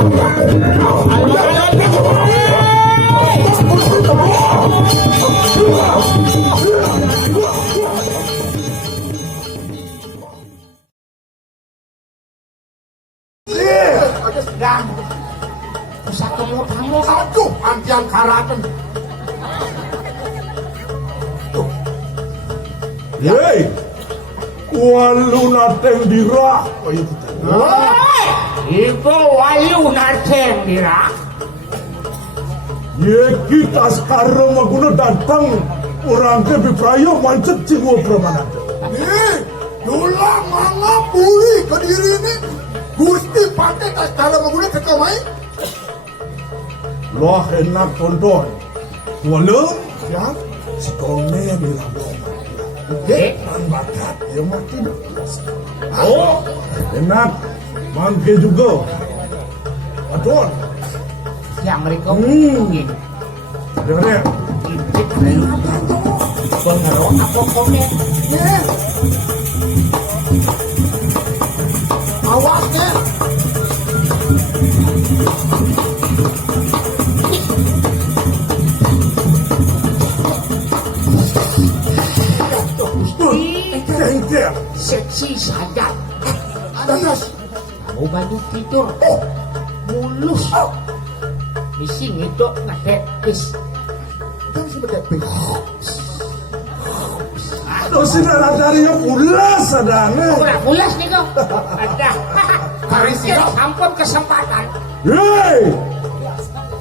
Ada sedang. Bisa kamu aduh antian karaten. Hei, walu nateng dirah. Ibu walu nateng dirah. Ye kita sekarang maguna datang orang ke biprayo mancet cigo permanan. Dula manga puri ke diri ini. Gusti pakai tas kalau maguna kekamai. Loh enak tonton. Walau ya sekolahnya yang bilang. Kan bakat yang mati dah. Oh, enak. Mangke juga. Tonton. Yang mereka mungkin. Dengar. Pengaruh apa komen? Awasnya. Seksi saja. Dadas. Kamu bantu tidur. Mulus. Misi ngedok ngedek bis. Kan sebagai bis. Aduh sih dari pulas adanya. Kurang pulas nih kau. Ada. Karena sampun kesempatan. Hei,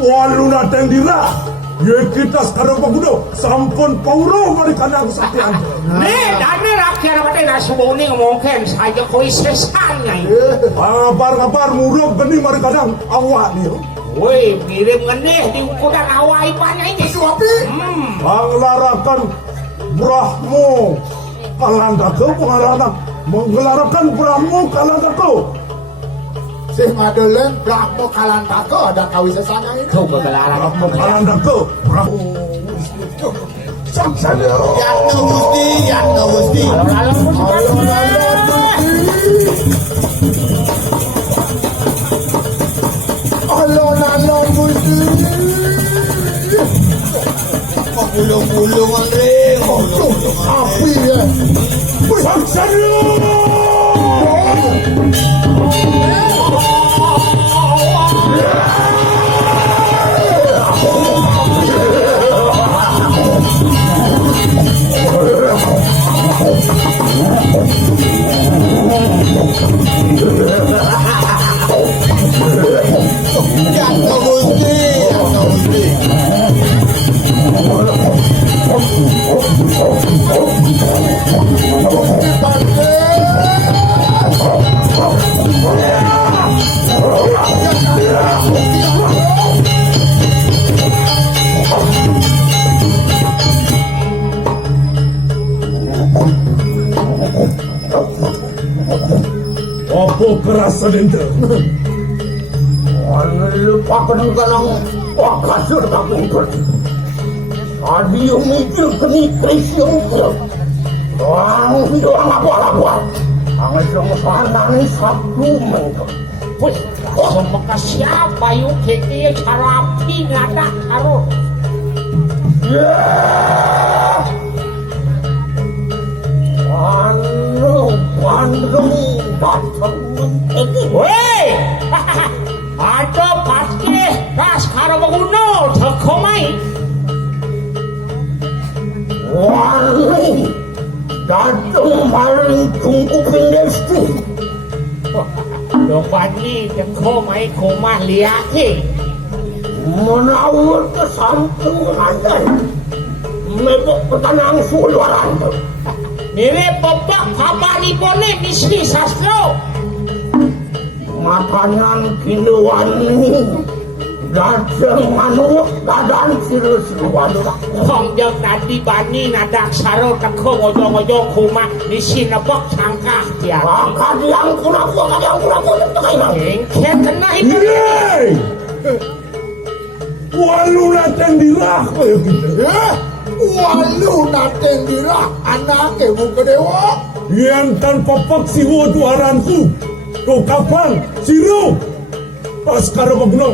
walu nateng dirah. Ye kita sekarang pagudo sampun pauruh mari kana sakti anda. Nih, dane rakyat apa nasi boni ngomongkan saja koi sesanya. Kabar muruk geni mari kadang awak nih. Woi, mirip ngenih di ukuran awak ipanya ini. Suapi. Mengelarakan Brahmo kalandako pengalaman menggelarakan Brahmo kalandako. Si Madeleine Brahmo Kalantako ada kawi sesanya ini. Tuh Pergelaran kalandako Brahmo. Saksanya. Yang Gusti. Alon Gusti. Gulung-gulungan ring. Api ya. Saksanya. Apa kerasa dente? Lupakan kalang wakasur takung pergi. Adi yung mikir keni krisyong ke. Ang doang apa-apa. Ang isang sana ni sabtu mengko. Wih, semoga siapa yuk kiki carapi ngada karo. Ya. Pandung datang ini. Woi, ada pasti pas karo menguno terkomai. Wali datang paling tunggu pendesti. Dopani terkomai komah liaki. Menawar ke samping rantai. Mebok petanang suluaran. Mirip bebak kabari boleh misi sastro. Makanan kiluan ini datang manuk badan sirus waduh. Kongjok tadi bani nadak saro teko ngojo-ngojo kuma misi nebok sangkah dia. Maka yang kura-kura tekai nang. Engke kena itu. Hei, walu nateng dirah kaya gitu. Walu nateng dirah anake buka dewa. Yang tanpa paksi tuaranku. Kau kapan, siru? pas karo pagno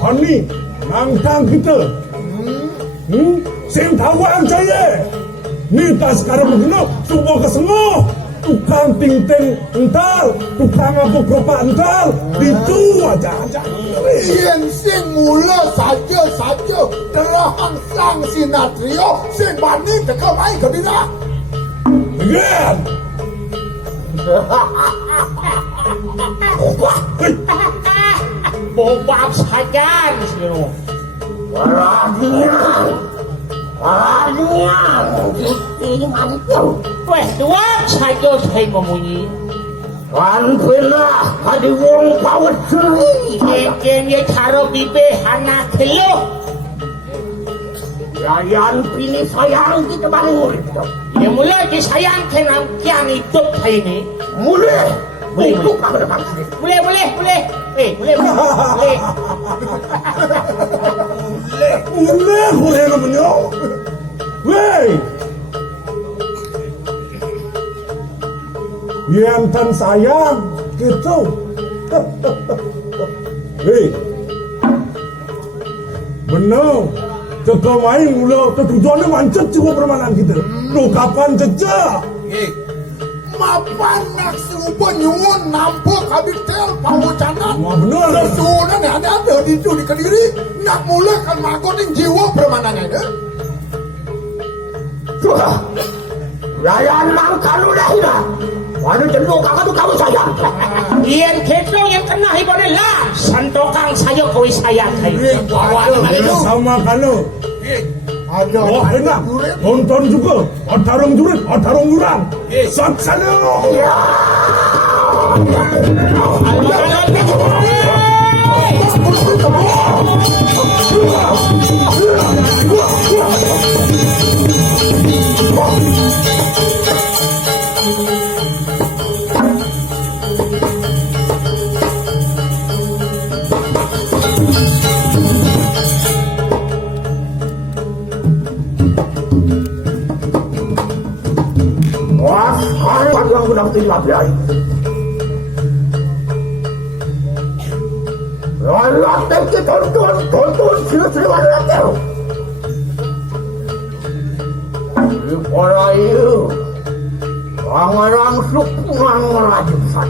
Bani nangtang kita sing tawang jaya ni tas karo pagno semua kesengoh tukang ting-ting entar tukang apa keropak entar itu aja Yen sing mula saja terahang sang sinatrio sing bani teka mai kedira again bobak saja sih. Waradian, gitu mantul. Weh, dua saja saya memunyi. Kan pernah ada wong pawet seri. Kayaknya taruh bibe anak kelo. Yayan pilih sayang kita bangun. Ya mulai disayangkan angkian hidup saya ini. Mulai. Itu kabar pasti. Boleh. Boleh. Boleh namanya. Wey. Yang tan sayang gitu. Hei. Benar. Jika main mula tujuannya mancet juga permainan kita. Lu kapan jejak? mapan nak serupa nyungun nampuk habis tel pamucanan benar sesunan ada di itu di Kediri nak mulakan makotin jiwa permanannya itu Layan langkah lu dah hilang. Waduh jenduk kakak tu kamu sayang. Ian ketong yang kena hiburan lah. Santokang saya kau sayang saya. Sama kalau. Ada. Oh enak. Nonton juga. Atarung jurit, atarung jurang. Saksana. Ya. Wah, sekarang yang benar tidak biaya. Lalat kita tonton sila lalat. Di pola itu, orang-orang sukungan merajukan.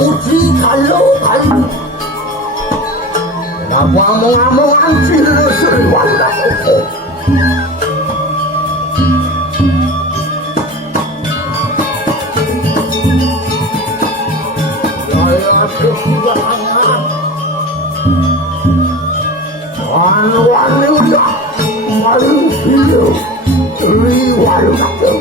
Puji kalau kenapa ngomong-ngomongan seru-seruan dah oke. Saya kehilangan wanita paling hidup riwal kata.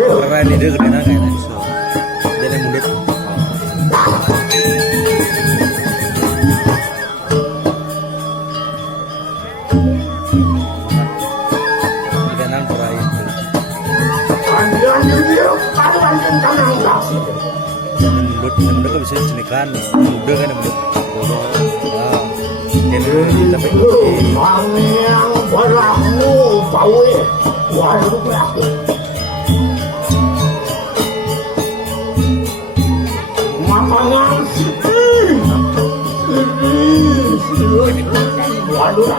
Keren ide gedean kayaknya so. Jadi mundur. Gedean perai itu. Mundur kan bisa jenikan. Mundur kan mundur. Bodoh. Ini tapi yang berlaku pawe. Waduh berlaku. Makangan waduh.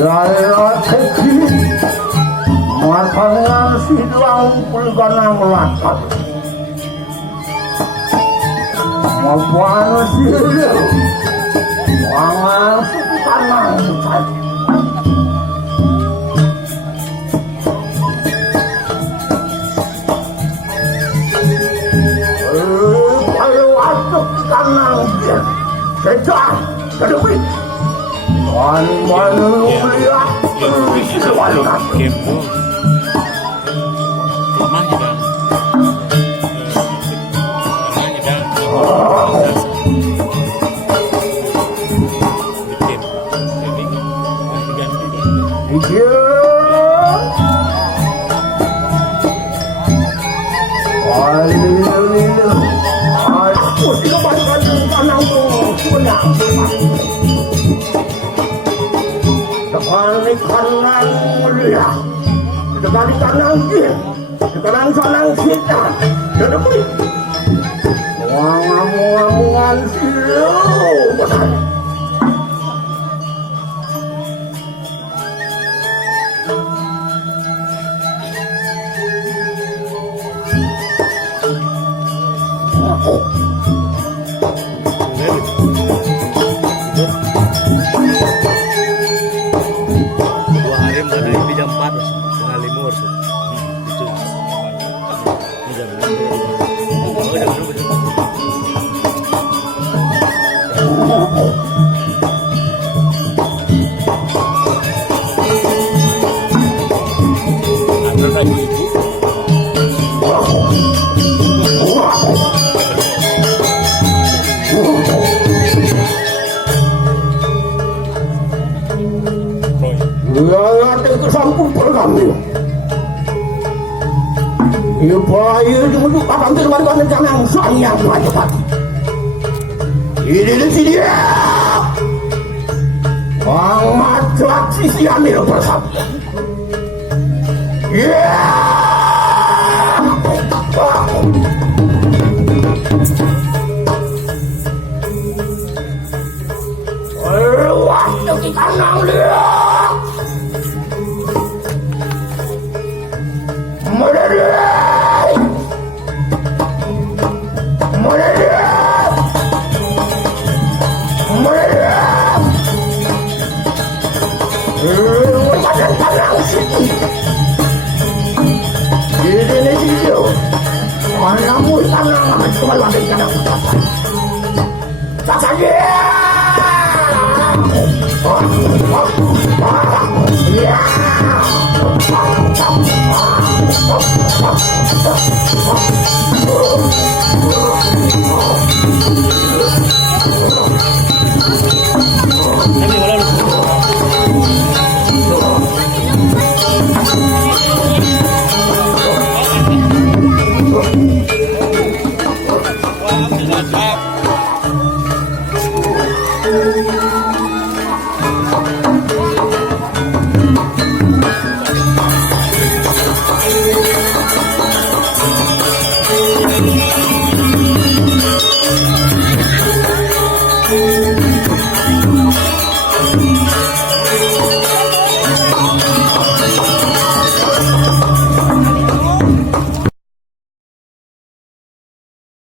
Lala kecil makangan silang pergelaran melangkah. Makan silang wangan sukanan bukan. Sejak kedua malu melihat selalu nanti. Kanan mulia, dekat kanan kiri, dekat kanan kita, jadi beri. Wangan silau benar. Sampun perkami. Ia bahaya untuk akan terbarukan jangan sayang cepat. Ini di sini ya. Amat cepat sisi ambil bersama. Ya. Waktu di kanan dia. ini dia. Anakmu tanah cuma lagi kena kata. Kata dia. Ya. Thank you.